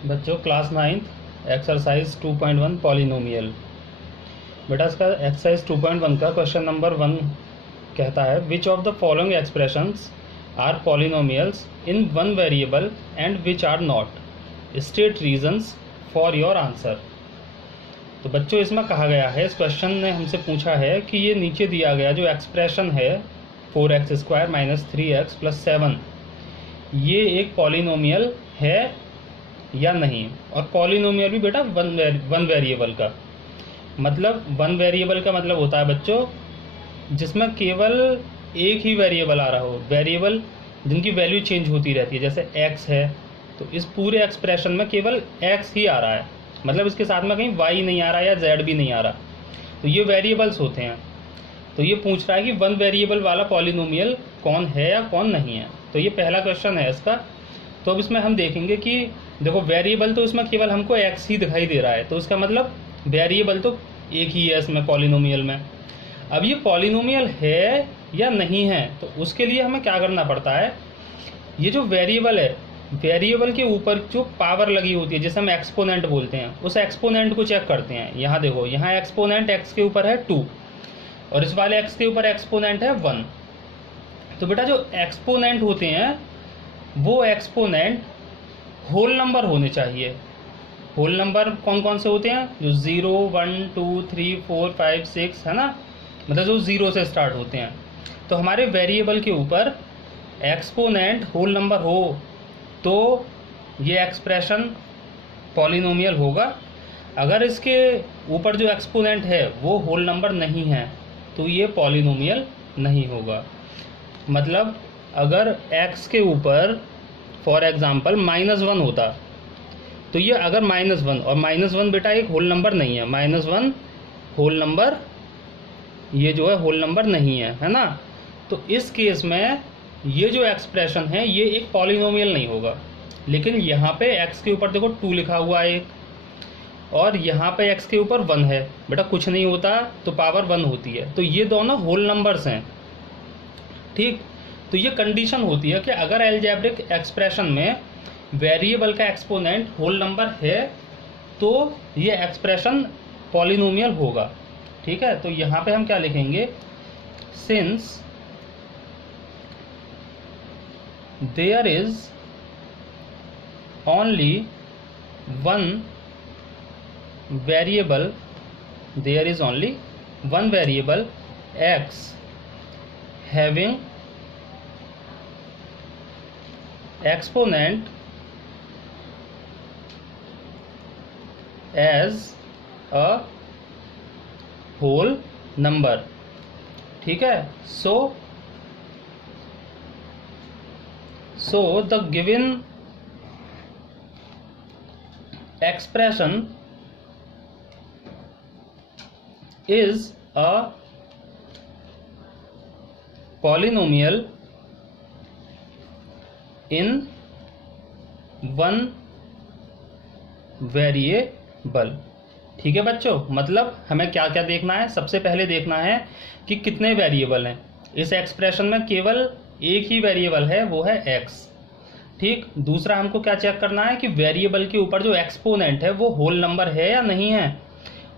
बच्चों class 9th exercise 2.1 polynomial. बेटा इसका एक्सरसाइज 2.1 का क्वेश्चन नंबर 1 कहता है which of the following expressions are polynomials in one variable and which are not, state reasons for your answer. तो बच्चों इसमें कहा गया है, इस क्वेश्चन ने हमसे पूछा है कि ये नीचे दिया गया जो एक्सप्रेशन है 4x² - 3x + 7 ये एक पॉलिनोमियल है या नहीं। और पॉलिनोमियल भी बेटा वन वेरिएबल का मतलब, वन वेरिएबल का मतलब होता है बच्चों जिसमें केवल एक ही वेरिएबल आ रहा हो, वेरिएबल जिनकी वैल्यू चेंज होती रहती है। जैसे x है तो इस पूरे एक्सप्रेशन में केवल x ही आ रहा है, मतलब इसके साथ में कहीं y नहीं आ रहा या z भी नहीं आ रहा, तो ये वेरिएबल्स होते हैं। तो ये पूछ रहा है कि वन वेरिएबल वाला पॉलिनोमियल कौन है या कौन नहीं है। तो ये पहला क्वेश्चन है इसका। तो अब इसमें हम देखेंगे कि देखो वेरिएबल तो इसमें केवल हमको x ही दिखाई दे रहा है, तो इसका मतलब वेरिएबल तो एक ही है इसमें पॉलिनोमियल में। अब ये पॉलिनोमियल है या नहीं है, तो उसके लिए हमें क्या करना पड़ता है, ये जो वेरिएबल है, वेरिएबल के ऊपर जो पावर लगी होती है जिसे हम एक्सपोनेंट बोलते हैं, उस एक्सपोनेंट को चेक करते हैं। यहाँ देखो, यहाँ एक्सपोनेंट x के ऊपर है 2 और इस वाले x के ऊपर एक्सपोनेंट है 1। तो बेटा जो एक्सपोनेंट होते हैं वो एक्सपोनेंट होल नंबर होने चाहिए। होल नंबर कौन कौन से होते हैं, जो 0, 1, 2, 3, 4, 5, 6 है ना, मतलब जो 0 से स्टार्ट होते हैं। तो हमारे वेरिएबल के ऊपर एक्सपोनेंट होल नंबर हो तो ये एक्सप्रेशन पॉलिनोमियल होगा। अगर इसके ऊपर जो एक्सपोनेंट है वो होल नंबर नहीं है तो ये पॉलिनोमियल नहीं होगा। मतलब अगर x के ऊपर फॉर एग्जांपल -1 होता तो ये अगर -1, और -1 बेटा एक होल नंबर नहीं है, -1 होल नंबर ये जो है होल नंबर नहीं है ना। तो इस केस में ये जो एक्सप्रेशन है ये एक पॉलिनोमियल नहीं होगा। लेकिन यहाँ पे x के ऊपर देखो 2 लिखा हुआ है एक, और यहाँ पे x के ऊपर 1 है, बेटा कुछ नहीं होता तो पावर 1 होती है, तो ये दोनों होल नंबर्स हैं। ठीक, तो ये कंडीशन होती है कि अगर अलजेब्रिक एक्सप्रेशन में वेरिएबल का एक्सपोनेंट होल नंबर है तो ये एक्सप्रेशन पॉलिनोमियल होगा। ठीक है, तो यहाँ पे हम क्या लिखेंगे, since there is only one variable, there is only one variable x having exponent as a whole number। ठीक है, so the given expression is a polynomial in one variable. ठीक है बच्चों, मतलब हमें क्या क्या देखना है, सबसे पहले देखना है कि कितने वेरिएबल हैं। इस एक्सप्रेशन में केवल एक ही वेरिएबल है, वो है x। ठीक, दूसरा हमको क्या चेक करना है कि वेरिएबल के ऊपर जो एक्सपोनेंट है वो होल नंबर है या नहीं है।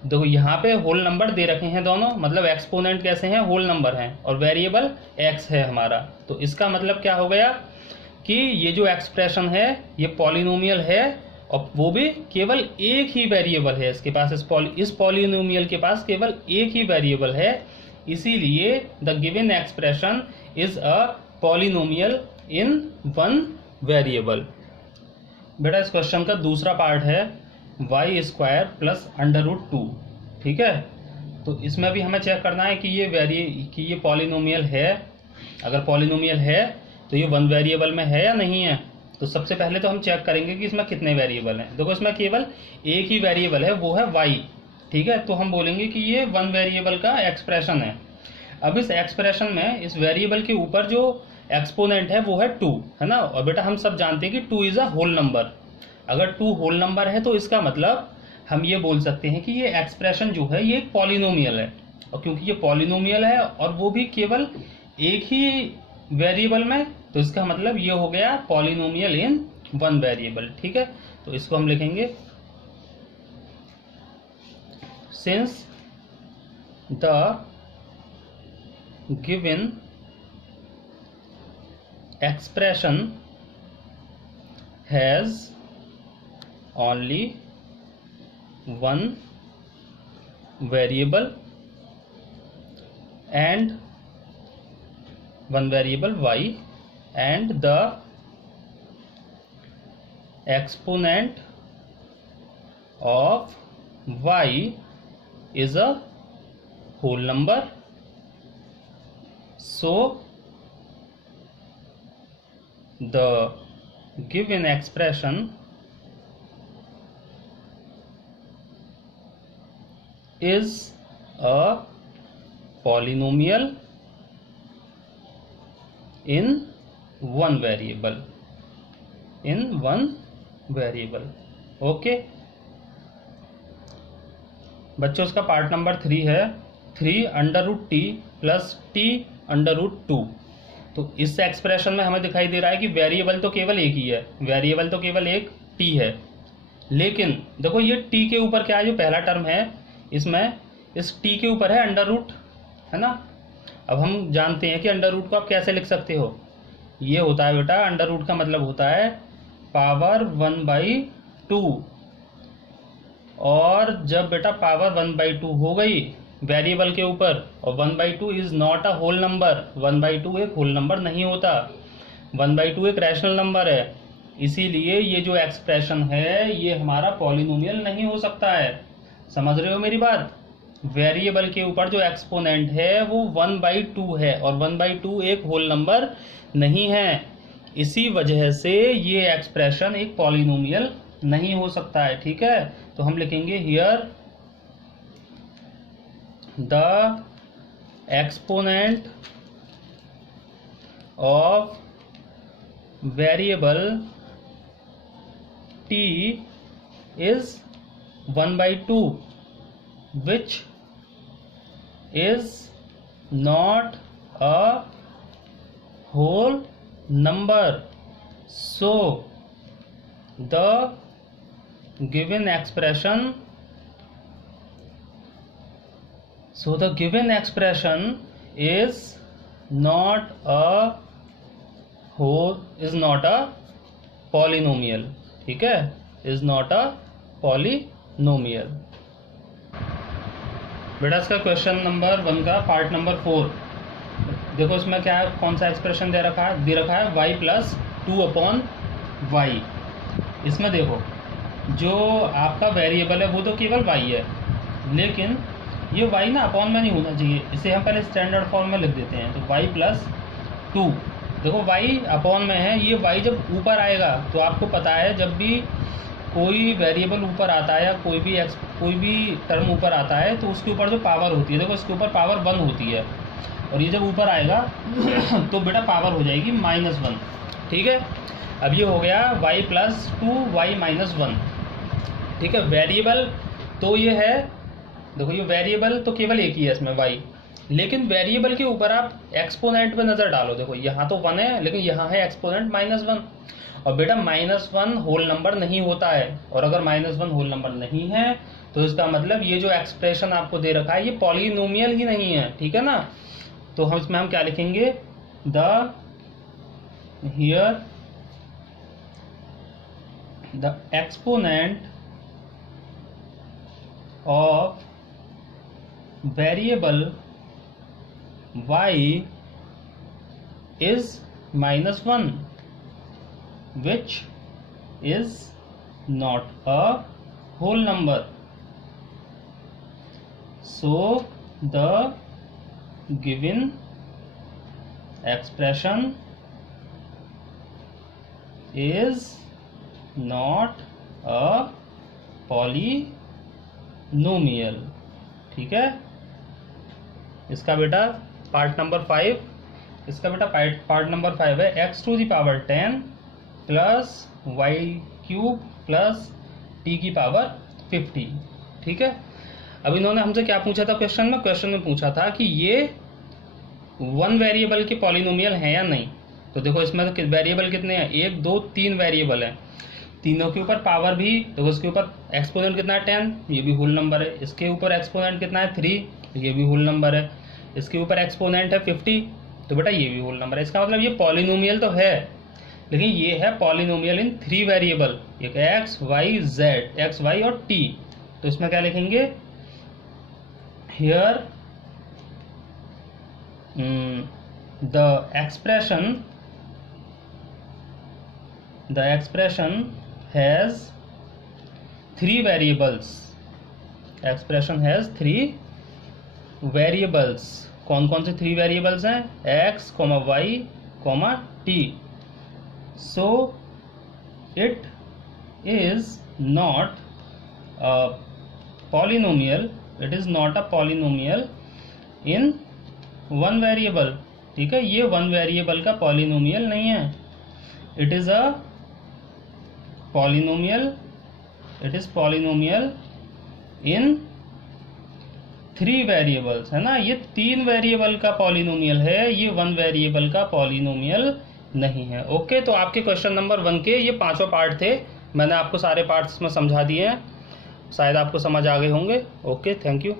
देखो यहाँ पे होल नंबर दे रखे हैं दोनों, मतलब एक्सपोनेंट कैसे हैं, होल नंबर हैं, और वेरिएबल x है हमारा। तो इसका मतलब क्या हो गया कि ये जो एक्सप्रेशन है ये पॉलिनोमियल है, और वो भी केवल एक ही वेरिएबल है इसके पास। इस पॉलिनोमियल के पास केवल एक ही वेरिएबल है, इसीलिए the given expression is a polynomial in one variable. बेटा इस क्वेश्चन का दूसरा पार्ट है y² + √2। ठीक है, तो इसमें भी हमें चेक करना है कि ये पॉलिनोमियल है। अगर पॉलिनोमियल है तो ये वन वेरिएबल में है या नहीं है। तो सबसे पहले तो हम चेक करेंगे कि इसमें कितने वेरिएबल हैं। देखो इसमें केवल एक ही वेरिएबल है, वो है y। ठीक है, तो हम बोलेंगे कि ये वन वेरिएबल का एक्सप्रेशन है। अब इस एक्सप्रेशन में इस वेरिएबल के ऊपर जो एक्सपोनेंट है वो है 2, है ना। और बेटा हम सब जानते हैं कि 2 इज अ होल नंबर। अगर 2 होल नंबर है तो इसका मतलब हम ये बोल सकते हैं कि ये एक्सप्रेशन जो है ये एक पॉलिनोमियल है। और क्योंकि ये पॉलिनोमियल है और वो भी केवल एक ही वेरिएबल में, तो इसका मतलब ये हो गया पॉलिनोमियल इन वन वेरिएबल। ठीक है, तो इसको हम लिखेंगे since the given expression has only one variable and one variable y, and the exponent of y is a whole number, so the given expression is a polynomial in one variable, okay बच्चों, इसका part number 3 है 3√t plus t √2। तो इस expression में हमें दिखाई दे रहा है कि वेरिएबल तो केवल एक ही है, वेरिएबल तो केवल एक t है, लेकिन देखो ये t के ऊपर क्या है, जो पहला टर्म है इसमें इस t के ऊपर है अंडर रूट, है ना। अब हम जानते हैं कि अंडर रूट को आप कैसे लिख सकते हो, ये होता है बेटा, अंडर रूट का मतलब होता है पावर 1/2, और जब बेटा पावर 1/2 हो गई वेरिएबल के ऊपर, और 1/2 is not a whole number, 1/2 एक होल नंबर नहीं होता, 1/2 एक रैशनल नंबर है, इसीलिए ये जो एक्सप्रेशन है ये हमारा पॉलिनोमियल नहीं हो सकता है। समझ रहे हो मेरी बात? वेरिएबल के ऊपर जो एक्सपोनेंट है वो 1/2 है, और 1/2 एक होल नंबर नहीं है, इसी वजह से ये एक्सप्रेशन एक पॉलिनोमियल नहीं हो सकता है। ठीक है, तो हम लिखेंगे here the exponent of variable t is 1/2, which is not a whole number, so the given expression is not a polynomial। ठीक है, is not a polynomial। बेटा इसका क्वेश्चन नंबर 1 का पार्ट नंबर 4 देखो, इसमें क्या है, कौन सा एक्सप्रेशन दे रखा है y प्लस 2/y। इसमें देखो जो आपका वेरिएबल है वो तो केवल y है, लेकिन ये y ना अपॉन में नहीं होना चाहिए, इसे हम पहले स्टैंडर्ड फॉर्म में लिख देते हैं। तो y प्लस 2, देखो y अपॉन में है, ये y जब ऊपर आएगा तो आपको पता है जब भी कोई वेरिएबल ऊपर आता है या कोई भी टर्म ऊपर आता है तो उसके ऊपर जो पावर होती है, देखो इसके ऊपर पावर 1 होती है, और ये जब ऊपर आएगा तो बेटा पावर हो जाएगी -1। ठीक है, अब ये हो गया y प्लस 2y -1। ठीक है, वेरिएबल तो ये है, देखो ये वेरिएबल तो केवल एक ही है इसमें y, लेकिन वेरिएबल के ऊपर आप एक्सपोनेंट पे नज़र डालो, देखो यहाँ तो 1 है लेकिन यहाँ है एक्सपोनेंट -1, और बेटा -1 होल नंबर नहीं होता है, और अगर -1 होल नंबर नहीं है तो इसका मतलब ये जो एक्सप्रेशन आपको दे रखा है ये पॉलिनोमियल ही नहीं है। ठीक है ना, तो हम इसमें क्या लिखेंगे, the exponent of variable y is -1, which is not a whole number, so the given expression is not a polynomial। ठीक है, इसका बेटा पार्ट नंबर 5, इसका बेटा पार्ट नंबर 5 है x⁻10 plus y³ plus t⁻50। ठीक है, अब इन्होंने हमसे क्या पूछा था क्वेश्चन में पूछा था कि ये 1 वेरिएबल के पॉलिनोमियल है या नहीं। तो देखो इसमें तो वेरिएबल कितने हैं, 1 2 3 वेरिएबल हैं, तीनों के ऊपर पावर भी, तो उसके ऊपर एक्सपोनेंट कितना है 10, ये भी होल नंबर है, इसके ऊपर एक्सपोनेंट कितना है 3, ये भी होल नंबर है, इसके ऊपर एक्सपोनेंट है 50, तो बेटा ये भी होल नंबर है। इसका मतलब ये पॉलिनोमियल तो है, लेकिन ये है पॉलिनोमियल इन 3 वेरिएबल, एक X Y Z, X Y और टी। तो इसमें क्या लिखेंगे, here the expression has 3 variables, expression has 3 variables। कौन कौन से 3 वेरिएबल्स हैं, x, y, t। so it is not a polynomial, it is not a polynomial in 1 variable. ठीक है, ये 1 वेरिएबल का पॉलिनोमियल नहीं है, it is a polynomial, it is polynomial in 3 variables, है ना। ये 3 वेरिएबल का पॉलिनोमियल है, ये 1 वेरिएबल का पॉलिनोमियल नहीं है। ओके, तो आपके क्वेश्चन नंबर 1 के ये 5 पार्ट थे, मैंने आपको सारे पार्ट्स में समझा दिए हैं, शायद आपको समझ आ गए होंगे। Okay, thank you.